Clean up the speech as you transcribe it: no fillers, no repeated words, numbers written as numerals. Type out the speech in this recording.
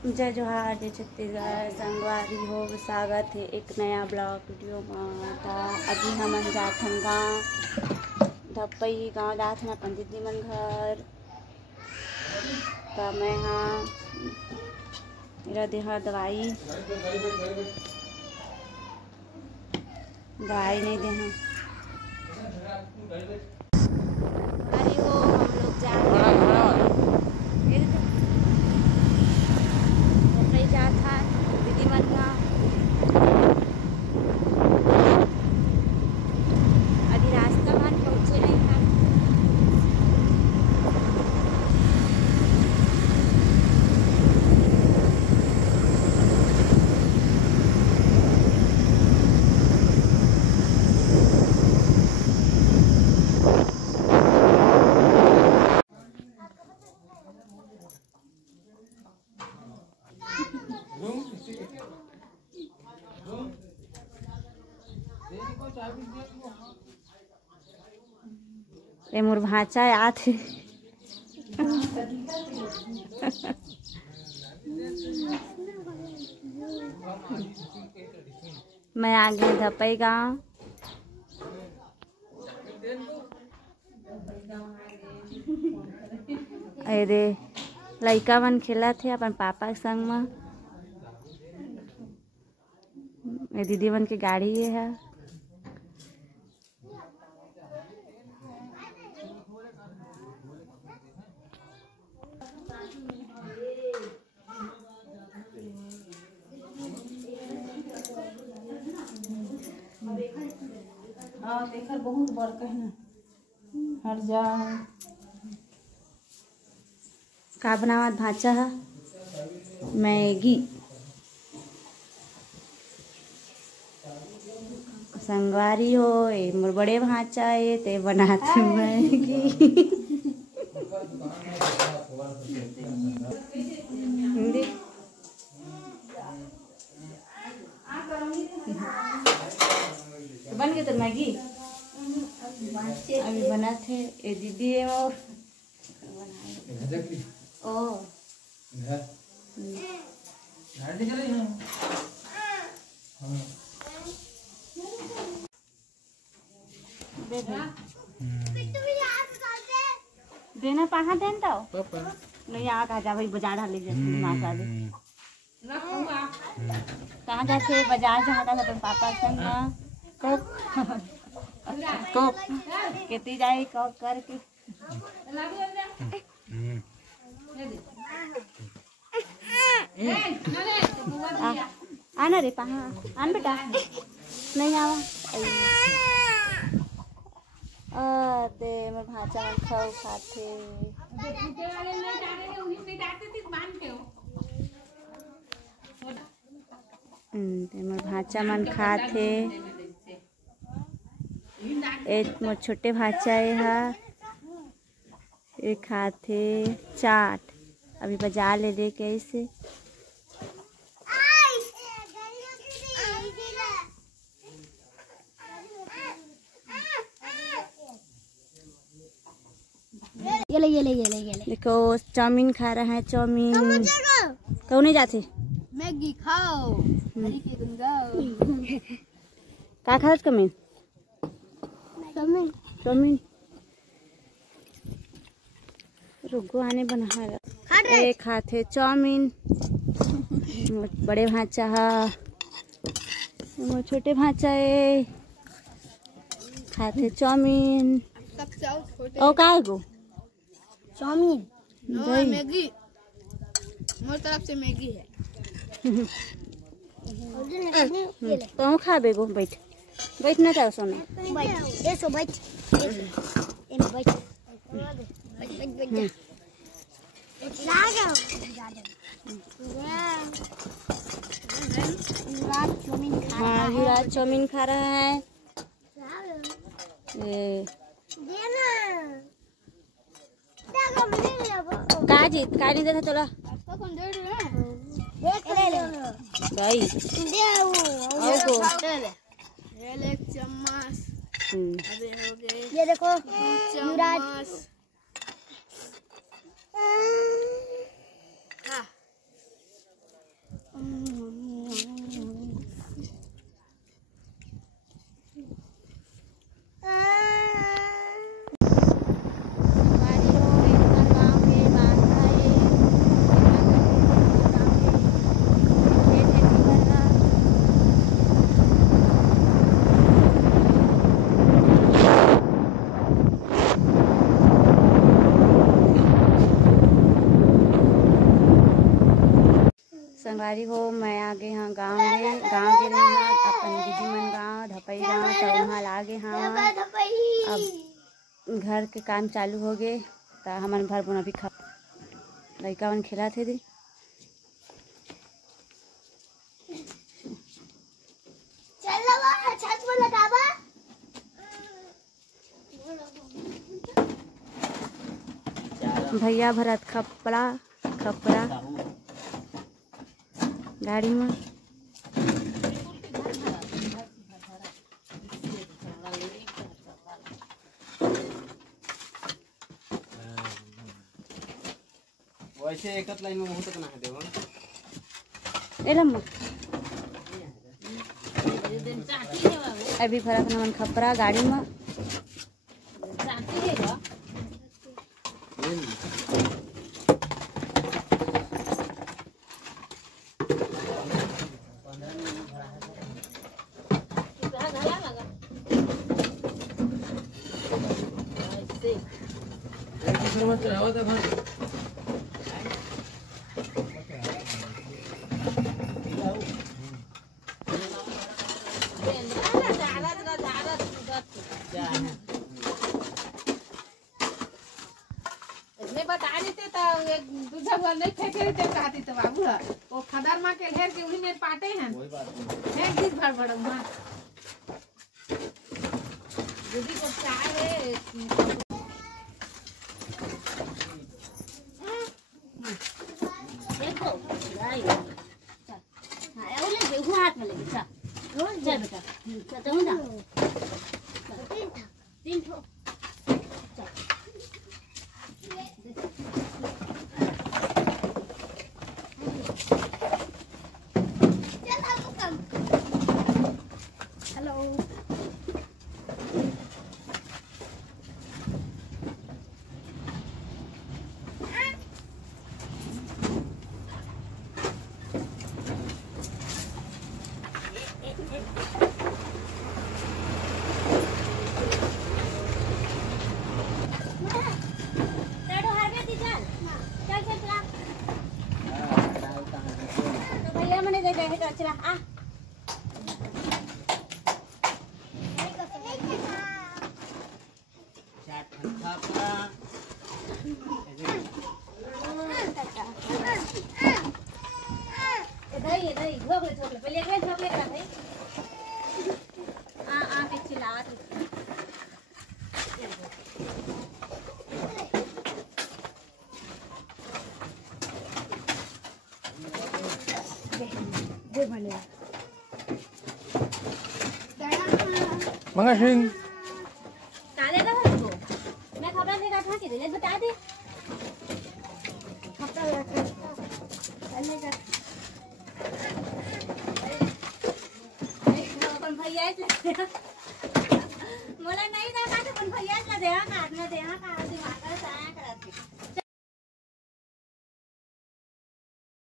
जय जोहार, जय छत्तीसगढ़। संगवारी हो स्वागत है एक नया ब्लॉग वीडियो में। अभी हम जात हन गाँव धपई गाँव जात हन अपन दीदी मन घर। तो मैं हाँ मेरा देहा दवाई नहीं दे हैं। अरे वो हम लोग जा था दीदी मन गाँव। अभी रास्ता मन पहुँचे नहीं था। ये मोर भाचा आथे मैं आ गई धपई गाँव। अरे लइका मन खेला थे अपन पापा के संग में। दीदी मन के गाड़ी है। देखर बहुत बड़का है ना। हर जा का बनावत भाचा है मैगी। संगवारी हो मोर बड़े भाचा है ते बनाते मैगी। हिंदी बन गए तो मैगी अभी बना थे। ये दीदी है और ओ देना कहाँ देन तो नहीं आ कहा जा भाई बाजार हाले जैसे माता दे कहाँ जाते बाजार जहाँ था अपन पापा संग को केती जाए को करके आना रे पहा आन बेटा नहीं आवा ते मैं भाचा मन खाओ खाते ते मैं भाचा मन खाते। एक मोर छोटे भाचा है ये खाते चाट। अभी बाजार ले लेके ऐसे ये देखो चाउमीन खा रहा है। चाउमीन क्यों नहीं जाते मैगी खाओ का खा चाउमीन चाउमीन रुको आने बना ये खाते चाउमीन। बड़े भाचा है छोटे भाचा है खाते चाउमीन। ओ का गो चाउमीन मैगी मोर तरफ से मैगी है। तो खा बेगो बैठ ना जाओ सोना बैठ हाँ युवराज चाउमीन खा रहा है। काजी का नहीं देता तोला भाई एक चम्मच ये देखो युवराज संगवारी हो, मैं आगे हाँ गाँव में गाँव के रहे हाँ अपन दीदी मन गाँव धपई गाँव तो वहाँ लागे हाँ। अब घर के काम चालू हो गए तो हमारे भर बुना भी खा लड़का मन खेला थे दी। भैया भरत खपड़ा गाड़ी में वैसे एक लाइन में बहुत कना है देव अभी भरत नमन खपड़ा गाड़ी में बता देते तो एक दूसरा वाला नहीं फेंके रहते कहती तो बाबू वो खदार माँ के घेर के उन्हीं में पाटे हैं फेंक दी भर भर माँ दीदी को चाहे देखो हाथ में लेके चल जा बेटा चलते ना तीन ठो चला आ इधर घोगले छोगले पहले के झोगले का भाई आ के चिल्ला मंगा सिंह काले का है वो मैं खबर लेकर था कि ले बता दे खबर लेकर चलने का अपन भैया मोला नहीं ना का अपन भैया ला दे हां हाथ में दे हां का